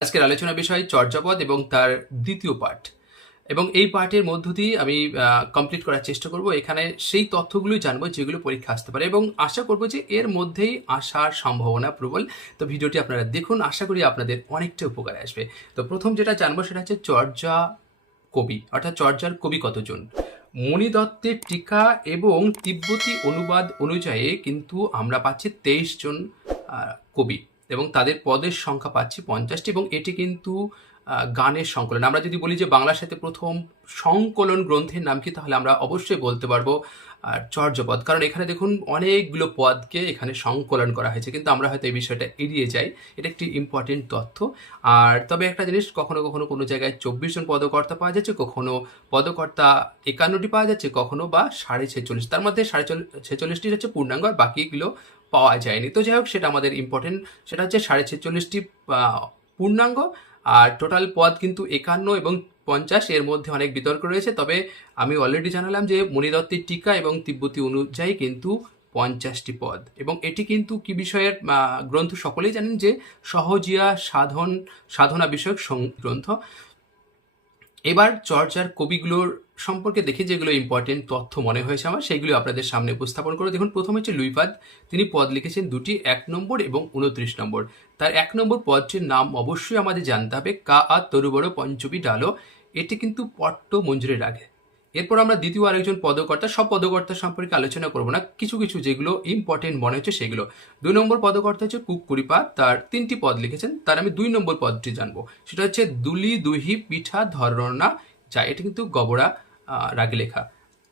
আজকের আলোচনা বিষয় চর্যাপদ এবং তার দ্বিতীয় পার্ট এবং এই পার্টের মধ্য দিয়ে আমি কমপ্লিট করার চেষ্টা করব। এখানে সেই তথ্যগুলো জানব যেগুলো পরীক্ষা আসতে পারে এবং আশা করব যে এর মধ্যেই আসার সম্ভাবনা প্রবল। তো ভিডিওটি আপনারা দেখুন, আশা করি আপনাদের অনেকটা উপকারে আসবে। তো প্রথম যেটা জানব সেটা হচ্ছে চর্যা কবি, অর্থাৎ চর্যার কবি কতজন? মণি দত্তের টিকা এবং তিব্বতী অনুবাদ অনুযায়ী কিন্তু আমরা পাচ্ছি তেইশ জন কবি। এবং তাদের পদের সংখ্যা পাচ্ছি পঞ্চাশটি এবং এটি কিন্তু গানের সংকলন। আমরা যদি বলি যে বাংলার সাথে প্রথম সংকলন গ্রন্থের নাম কি, তাহলে আমরা অবশ্যই বলতে পারব আর চর্যপদ। কারণ এখানে দেখুন অনেকগুলো পদকে এখানে সংকলন করা হয়েছে, কিন্তু আমরা হয়তো এই বিষয়টা এড়িয়ে যাই। এটা একটি ইম্পর্টেন্ট তথ্য। আর তবে একটা জিনিস, কখনো কখনো কোনো জায়গায় চব্বিশ জন পদকর্তা পাওয়া যাচ্ছে, কখনো পদকর্তা একান্নটি পাওয়া যাচ্ছে, কখনো বা সাড়ে ছেচল্লিশ। তার মধ্যে সাড়ে ছেচল্লিশটি হচ্ছে পূর্ণাঙ্গ আর বাকিগুলো পাওয়া যায়নি। তো যাই হোক, সেটা আমাদের ইম্পর্টেন্ট সেটা হচ্ছে সাড়ে ছেচল্লিশটি পূর্ণাঙ্গ। আর টোটাল পদ কিন্তু একান্ন এবং পঞ্চাশ। এর মধ্যে অনেক বিতর্ক রয়েছে। তবে আমি অলরেডি জানালাম যে মণিদত্তের টিকা এবং তিব্বতী অনুযায়ী কিন্তু পঞ্চাশটি পদ। এবং এটি কিন্তু কি বিষয়ের গ্রন্থ সকলেই জানেন যে সহজিয়া সাধন, সাধনা বিষয়ক গ্রন্থ। এবার চর্চার কবিগুলোর সম্পর্কে দেখে যেগুলো ইম্পর্টেন্ট তথ্য মনে হয়েছে আমার সেইগুলো আপনাদের সামনে উপস্থাপন করে দেখুন, প্রথম হচ্ছে লুইপাদ। তিনি পদ লিখেছেন দুটি, এক নম্বর এবং উনত্রিশ নম্বর। তার এক নম্বর পদটির নাম অবশ্যই আমাদের জানতে হবে, কা আর তরুবড় পঞ্চবী ডালো। এটি কিন্তু পট্ট মঞ্জুরের আগে। এরপর আমরা দ্বিতীয় আরেকজন পদকর্তা, সব পদকর্তা সম্পর্কে আলোচনা করব না, কিছু কিছু যেগুলো ইম্পর্টেন্ট মনে হচ্ছে সেগুলো। দুই নম্বর পদকর্তা হচ্ছে কুকুরিপাত তার তিনটি পদ লিখেছেন, তার আমি দুই নম্বর পদটি জানব। সেটা হচ্ছে দুলি দুহি পিঠা ধরনা, যা এটা কিন্তু গবরা রাগে লেখা।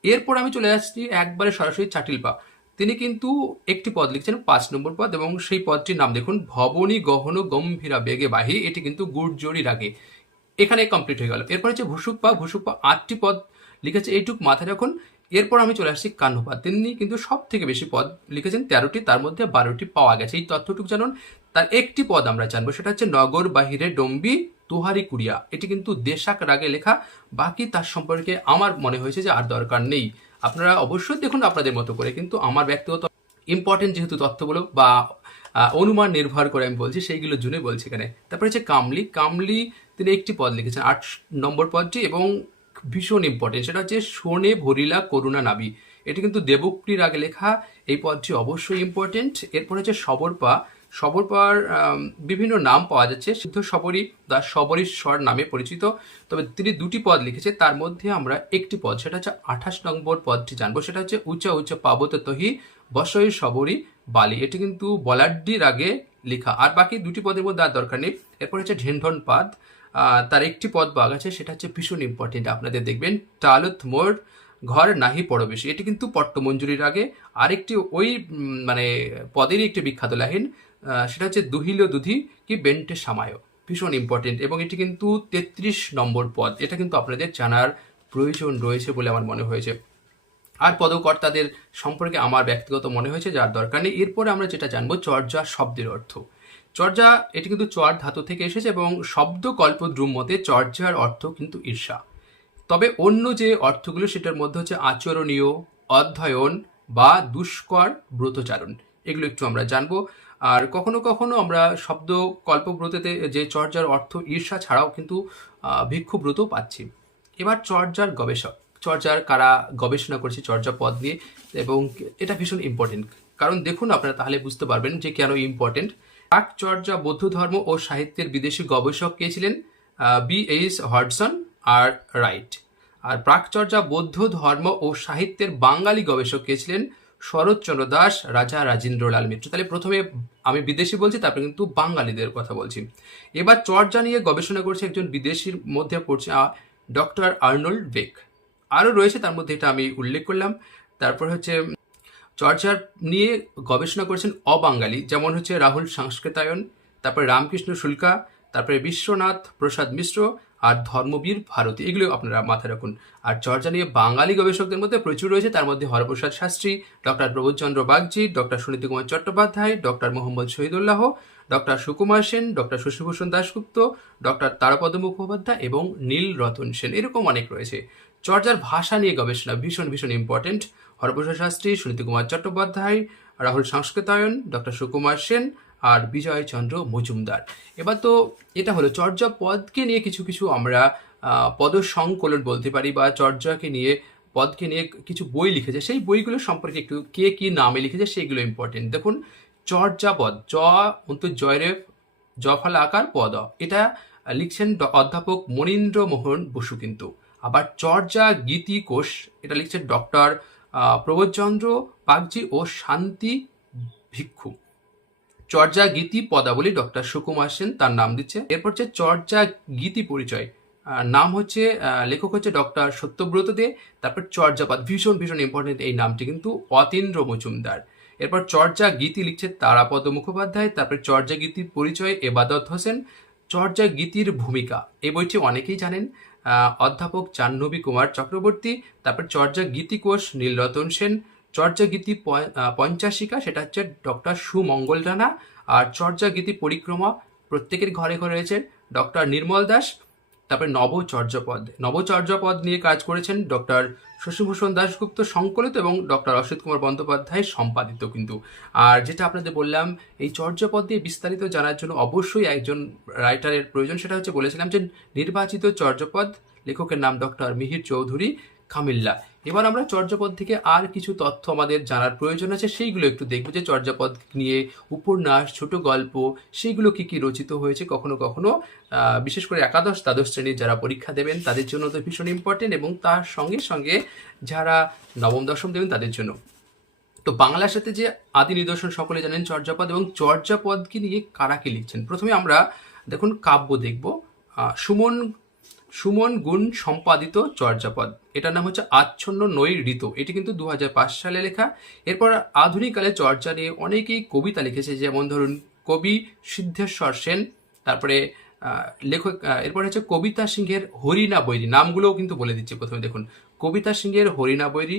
এরপর আমি চলে আসছি একবারে সরাসরি চাটিলপা তিনি কিন্তু একটি পদ লিখছেন, পাঁচ নম্বর পদ, এবং সেই পদটির নাম দেখুন, ভবনী গহন গম্ভীরা বেগে বাহি, এটি কিন্তু গুড়জড়ি রাগে। এখানে কমপ্লিট হয়ে গেল। এরপর হচ্ছে ভুসুকপা ভুসুকপা আটটি পদ লিখেছে, এইটুক মাথায় রাখুন। এরপর আমি চলে আসছি কান্নপা তিনি কিন্তু সব থেকে বেশি পদ লিখেছেন, তেরোটি, তার মধ্যে বারোটি পাওয়া গেছে। এই তথ্যটুকু জানুন। তার একটি পদ আমরা জানব, সেটা হচ্ছে নগর বাহিরে ডম্বি তুহারি কুড়িয়া। এটি কিন্তু দেশাক রাগে লেখা। বাকি তার সম্পর্কে আমার মনে হয়েছে যে আর দরকার নেই। আপনারা অবশ্যই দেখুন আপনাদের মতো করে। কিন্তু আমার ব্যক্তিগত ইম্পর্টেন্ট যেহেতু তথ্যগুলো বা অনুমান নির্ভর করে আমি বলছি, সেইগুলো জুনে বলছি এখানে। তারপরে হচ্ছে কামলি। কামলি তিনি একটি পদ লিখেছেন, আট নম্বর পদটি এবং ভীষণ ইম্পর্টেন্ট সেটা হচ্ছে শোনে ভরিলা করুণা নাবি। এটি কিন্তু দেবক্রির আগে লেখা। এই পদটি অবশ্যই ইম্পর্টেন্ট এরপর হচ্ছে সবরপা। সবরপার বিভিন্ন নাম পাওয়া যাচ্ছে। সিদ্ধ সবরী বা সবরীশ্বর নামে পরিচিত। তবে তিনি দুটি পদ লিখেছে। তার মধ্যে আমরা একটি পদ, সেটা হচ্ছে আঠাশ নম্বর পদটি জানব। সেটা হচ্ছে উচ্চা উচ্চা পাবত তহি বসই সবরী, বালি। এটি কিন্তু বলাড্ডির আগে লেখা। আর বাকি দুটি পদের মধ্যে আর দরকার নেই। এরপর হচ্ছে ঢেনঢন পাদ। তার একটি পদ বাঘ আছে, সেটা হচ্ছে ভীষণ ইম্পর্টেন্ট আপনাদের দেখবেন, টালুত মোড়, ঘর নাহি পড়বেশি এটি কিন্তু পট্টমঞ্জুরির আগে আরেকটি ওই মানে পদেরই একটি বিখ্যাত লাইন সেটা হচ্ছে দুহিল দুধি কি বেন্টে সামায়। ভীষণ ইম্পর্টেন্ট এবং এটি কিন্তু তেত্রিশ নম্বর পদ, এটা কিন্তু আপনাদের জানার প্রয়োজন রয়েছে বলে আমার মনে হয়েছে। আর পদকর্তাদের সম্পর্কে আমার ব্যক্তিগত মনে হয়েছে, যার দরকার নেই। এরপরে আমরা যেটা জানব, চর্যা শব্দের অর্থ। চর্যা, এটি কিন্তু চর ধাতু থেকে এসেছে এবং শব্দ কল্পদ্রুম মতে চর্যার অর্থ কিন্তু ঈর্ষা। তবে অন্য যে অর্থগুলো সেটার মধ্যে হচ্ছে আচরণীয়, অধ্যয়ন বা দুষ্কর ব্রতচারণ। এগুলো একটু আমরা জানব। আর কখনো কখনো আমরা শব্দ কল্পব্রততে যে চর্যার অর্থ ঈর্ষা ছাড়াও কিন্তু ভিক্ষুব্রত পাচ্ছি। এবার চর্যার গবেষক, চর্যার কারা গবেষণা করেছে চর্যা পদ নিয়ে এবং এটা ভীষণ ইম্পর্টেন্ট কারণ দেখুন আপনারা তাহলে বুঝতে পারবেন যে কেন ইম্পর্টেন্ট প্রাক চর্যা বৌদ্ধ ধর্ম ও সাহিত্যের বিদেশি গবেষক কে ছিলেন? বি এইচ হডসন, আর রাইট। আর প্রাকচর্যা বৌদ্ধ ধর্ম ও সাহিত্যের বাঙালি গবেষক কে ছিলেন? শরৎচন্দ্র দাস, রাজা রাজেন্দ্রলাল মিত্র। তাহলে প্রথমে আমি বিদেশি বলছি, তারপরে কিন্তু বাঙালিদের কথা বলছি। এবার চর্যা নিয়ে গবেষণা করছে একজন বিদেশির মধ্যে পড়ছে ডক্টর আর্নল্ড বেক। আরও রয়েছে, তার মধ্যে এটা আমি উল্লেখ করলাম। তারপর হচ্ছে চর্চার নিয়ে গবেষণা করেছেন অবাঙালি যেমন হচ্ছে রাহুল সংস্কৃতায়ন, তারপরে রামকৃষ্ণ শুল্কা, তারপরে বিশ্বনাথ প্রসাদ মিশ্র আর ধর্মবীর ভারতী। এগুলো আপনারা মাথায় রাখুন। আর চর্চা নিয়ে বাঙালি গবেষকদের মধ্যে প্রচুর রয়েছে। তার মধ্যে Haraprasad Shastri, doctor Prabodhchandra Bagchi doctor Suniti Kumar Chattopadhyay, doctor Muhammad Shahidullah doctor Sukumar Sen, doctor Shashibhushan Dasgupta, doctor Tarapada Mukhopadhyay এবং নীল রতন সেন। এরকম অনেক রয়েছে। চর্যার ভাষা নিয়ে গবেষণা ভীষণ ভীষণ ইম্পর্টেন্ট হরপ্রসাদ শাস্ত্রী, সুনীতি কুমার চট্টোপাধ্যায়, রাহুল সংস্কৃতায়ন, ডক্টর সুকুমার সেন আর বিজয়চন্দ্র মজুমদার। এবার তো এটা হলো চর্যা পদকে নিয়ে কিছু কিছু আমরা পদ সংকলন বলতে পারি বা চর্যাকে নিয়ে, পদকে নিয়ে কিছু বই লিখেছে। সেই বইগুলো সম্পর্কে একটু কে কি নামে লিখেছে সেইগুলো ইম্পর্টেন্ট দেখুন চর্যাপদ চ অন্ত জয়রেফ জফলা আকার পদ। এটা লিখছেন অধ্যাপক মনীন্দ্র মোহন বসু কিন্তু। আবার চর্যা গীতি কোষ, এটা লিখছেন ডক্টর প্রবোধচন্দ্র পাগজি ও শান্তি ভিক্ষু। চর্যা গীতি পদাবলী ডক্টর সুকুমার সেন তার নাম দিচ্ছে। এরপর হচ্ছে চর্যা গীতি পরিচয়। নাম হচ্ছে লেখক হচ্ছে ডক্টর সত্যব্রত দে। তারপর চর্যাপাত ভীষণ ভীষণ ইম্পর্টেন্ট এই নামটি কিন্তু অতীন্দ্র মজুমদার। এরপর চর্যা গীতি লিখছে তারাপদ মুখোপাধ্যায়, তারপরে চর্যা গীতির পরিচয় এবাদত হোসেন। চর্যা গীতির ভূমিকা, এই বইটি অনেকেই জানেন অধ্যাপক জাহ্নবী কুমার চক্রবর্তী, তারপর চর্যা গীতিকোষ নীলরতন সেন, চর্যা গীতি পঞ্চাশিকা, সেটা হচ্ছে ডক্টর সুমঙ্গল রানা, আর চর্যা গীতি পরিক্রমা প্রত্যেকের ঘরে ঘরে রয়েছে, ডক্টর নির্মল দাস তারপরে নবচর্যপদ। নবচর্যপদ নিয়ে কাজ করেছেন ডক্টর শশীভূষণ দাশগুপ্ত, সংকলিত এবং ডক্টর অসিত কুমার বন্দ্যোপাধ্যায়, সম্পাদিত কিন্তু। আর যেটা আপনাদের বললাম, এই চর্যাপদ দিয়ে বিস্তারিত জানার জন্য অবশ্যই একজন রাইটারের প্রয়োজন, সেটা হচ্ছে বলেছিলাম যে নির্বাচিত চর্যাপদ, লেখকের নাম ডক্টর মিহির চৌধুরী কামিল্লা এবার আমরা চর্যাপদ থেকে আর কিছু তথ্য আমাদের জানার প্রয়োজন আছে, সেইগুলো একটু দেখব যে চর্যাপদ নিয়ে উপন্যাস, ছোট গল্প, সেইগুলো কি কি রচিত হয়েছে, কখনো কখনো বিশেষ করে একাদশ, দ্বাদশ শ্রেণির যারা পরীক্ষা দেবেন, তাদের জন্য তো ভীষণ ইম্পর্টেন্ট এবং তার সঙ্গে সঙ্গে যারা নবম, দশম দেবেন, তাদের জন্য। তো বাংলার সাথে যে আদি নিদর্শন সকলে জানেন চর্যাপদ এবং চর্যাপদকে নিয়ে কারা কি লিখছেন? প্রথমে আমরা দেখুন কাব্য দেখব। সুমন সুমন গুণ সম্পাদিত চর্যাপদ। এটার নাম হচ্ছে আচ্ছন্ন নৈ ঋতু। এটি কিন্তু দু হাজার পাঁচ সালে লেখা। এরপর আধুনিককালে চর্চা নিয়ে অনেকেই কবিতা লিখেছে, যেমন ধরুন কবি সিদ্ধেশ্বর সেন, তারপরে লেখক এরপর হচ্ছে কবিতা সিংহের হরিণা বৈরি। নামগুলোও কিন্তু বলে দিচ্ছি প্রথমে, দেখুন। কবিতা সিংহের হরিণা বৈরি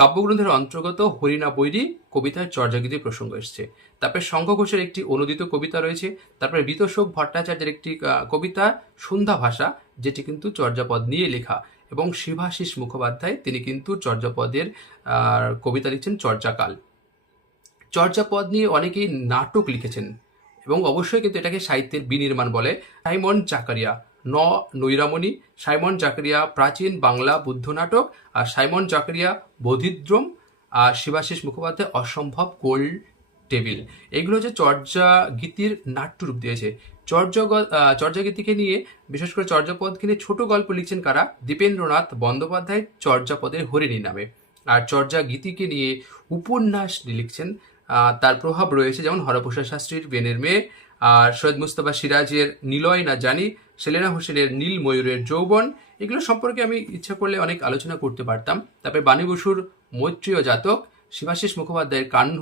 কাব্যগ্রন্থের অন্তর্গত হরিণা বৈরী কবিতার চর্যাগীতি প্রসঙ্গ এসছে। তারপরে শঙ্খ ঘোষের একটি অনুদিত কবিতা রয়েছে। তারপরে বিতোষক ভট্টাচার্যের একটি কবিতা, সন্ধ্যা ভাষা, যেটি কিন্তু চর্যাপদ নিয়ে লেখা। এবং শিভাশিস মুখোপাধ্যায়, তিনি কিন্তু চর্যাপদের কবিতা লিখছেন চর্যাকাল। চর্যাপদ নিয়ে অনেকেই নাটক লিখেছেন এবং অবশ্যই কিন্তু এটাকে সাহিত্যের বিনির্মাণ বলে। সাইমন জাকারিয়া, ন নৈরামণি, সাইমন জাকারিয়া প্রাচীন বাংলা বুদ্ধ নাটক আর সাইমন জাকারিয়া বোধিদ্রম আর শিবাশিস মুখোপাধ্যায় অসম্ভব গোল টেবিল। এগুলো হচ্ছে চর্যা গীতির নাট্যরূপ দিয়েছে চর্য চর্যাগীতিকে নিয়ে, বিশেষ করে চর্যাপদকে নিয়ে ছোট গল্প লিখছেন কারা? দীপেন্দ্রনাথ বন্দ্যোপাধ্যায় চর্যাপদের হরিণী নামে। আর চর্যা গীতিকে নিয়ে উপন্যাস লিখছেন তার প্রভাব রয়েছে যেমন হরপ্রসাদ শাস্ত্রীর বেনের মেয়ে, আর সৈয়দ মুস্তফা সিরাজের নিলয় না জানি, সেলেনা হোসেনের নীল ময়ূরের যৌবন। এগুলো সম্পর্কে আমি ইচ্ছা করলে অনেক আলোচনা করতে পারতাম। তারপরে বাণী বসুর মৈত্রীয় জাতক, শিবাশিস মুখোপাধ্যায়ের কাহ্ন,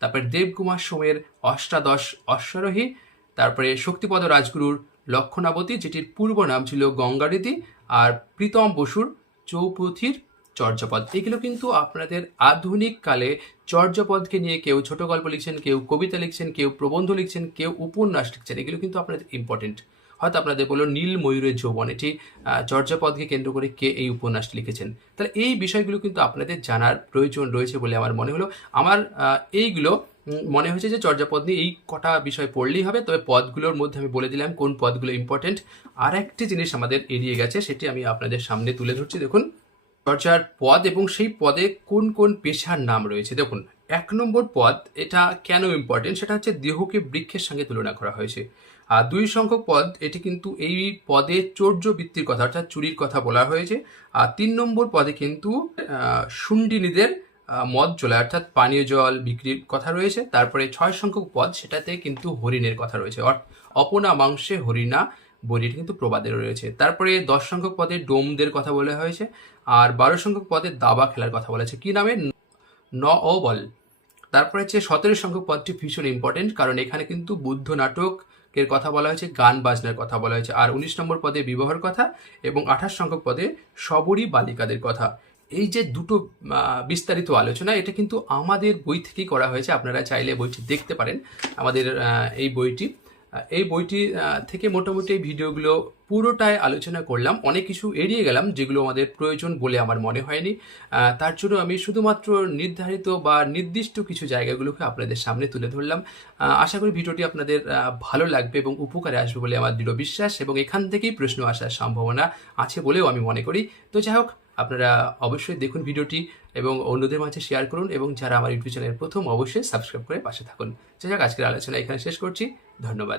তারপরে দেবকুমার সোমের অষ্টাদশ অশ্বারোহী তারপরে শক্তিপদ রাজগুরুর লক্ষণাবতী, যেটির পূর্ব নাম ছিল গঙ্গারীতি, আর প্রীতম বসুর চৌপথির চর্যাপদ। এগুলো কিন্তু আপনাদের আধুনিক কালে চর্যাপদকে নিয়ে কেউ ছোট গল্প লিখছেন, কেউ কবিতা লিখছেন, কেউ প্রবন্ধ লিখছেন, কেউ উপন্যাস লিখছেন, এগুলো কিন্তু আপনাদের ইম্পর্টেন্ট হয়তো আপনাদের বলল নীল ময়ূরের যৌবন, এটি চর্যাপদকে কেন্দ্র করে কে এই উপন্যাস লিখেছেন? তাহলে এই বিষয়গুলো কিন্তু আপনাদের জানার প্রয়োজন রয়েছে বলে আমার মনে হলো। আমার এইগুলো মনে হয়েছে যে চর্যাপদ নিয়ে এই কটা বিষয় পড়লেই হবে তবে পদগুলোর মধ্যে আমি বলে দিলাম কোন পদগুলো ইম্পর্টেন্ট আর একটি জিনিস আমাদের এড়িয়ে গেছে সেটি আমি আপনাদের সামনে তুলে ধরছি। দেখুন চর্চার পদ এবং সেই পদে কোন কোন পেশার নাম রয়েছে। দেখুন এক নম্বর পদ এটা কেন ইম্পর্টেন্ট সেটা হচ্ছে দেহকে বৃক্ষের সঙ্গে তুলনা করা হয়েছে। আর দুই সংখ্যক পদ এটি কিন্তু এই পদে চৌর্য বৃত্তির কথা অর্থাৎ চুরির কথা বলা হয়েছে। আর তিন নম্বর পদে কিন্তু আহ, মদ চলে অর্থাৎ পানীয় জল বিক্রির কথা রয়েছে। তারপরে ছয় সংখ্যক পদ, সেটাতে কিন্তু হরিণের কথা রয়েছে। অপনা মাংসে হরিণা বইটি কিন্তু প্রবাদে রয়েছে। তারপরে দশ সংখ্যক পদে ডোমদের কথা বলা হয়েছে, আর বারো সংখ্যক পদে দাবা খেলার কথা বলা হয়েছে। কি নামে? ন ও বল। তারপরে হচ্ছে সতেরো সংখ্যক পদটি ভীষণ ইম্পর্টেন্ট কারণ এখানে কিন্তু বুদ্ধ নাটকের কথা বলা হয়েছে, গান বাজনার কথা বলা হয়েছে। আর উনিশ নম্বর পদে বিবাহর কথা এবং আঠাশ সংখ্যক পদে সবরই বালিকাদের কথা। এই যে দুটো বিস্তারিত আলোচনা, এটা কিন্তু আমাদের বই থেকেই করা হয়েছে। আপনারা চাইলে বইটি দেখতে পারেন, আমাদের এই বইটি। এই বইটি থেকে মোটামুটি এই ভিডিওগুলো পুরোটাই আলোচনা করলাম। অনেক কিছু এড়িয়ে গেলাম, যেগুলো আমাদের প্রয়োজন বলে আমার মনে হয়নি। তার জন্য আমি শুধুমাত্র নির্ধারিত বা নির্দিষ্ট কিছু জায়গাগুলোকে আপনাদের সামনে তুলে ধরলাম। আশা করি ভিডিওটি আপনাদের ভালো লাগবে এবং উপকারে আসবে বলে আমার দৃঢ় বিশ্বাস এবং এখান থেকেই প্রশ্ন আসার সম্ভাবনা আছে বলেও আমি মনে করি। তো যাই হোক আপনারা অবশ্যই দেখুন ভিডিওটি এবং অন্যদের মাঝে শেয়ার করুন এবং যারা আমার ইউটিউব চ্যানেল প্রথম অবশ্যই সাবস্ক্রাইব করে পাশে থাকুন। যাই হোক, আজকের আলোচনা এখানে শেষ করছি। ধন্যবাদ।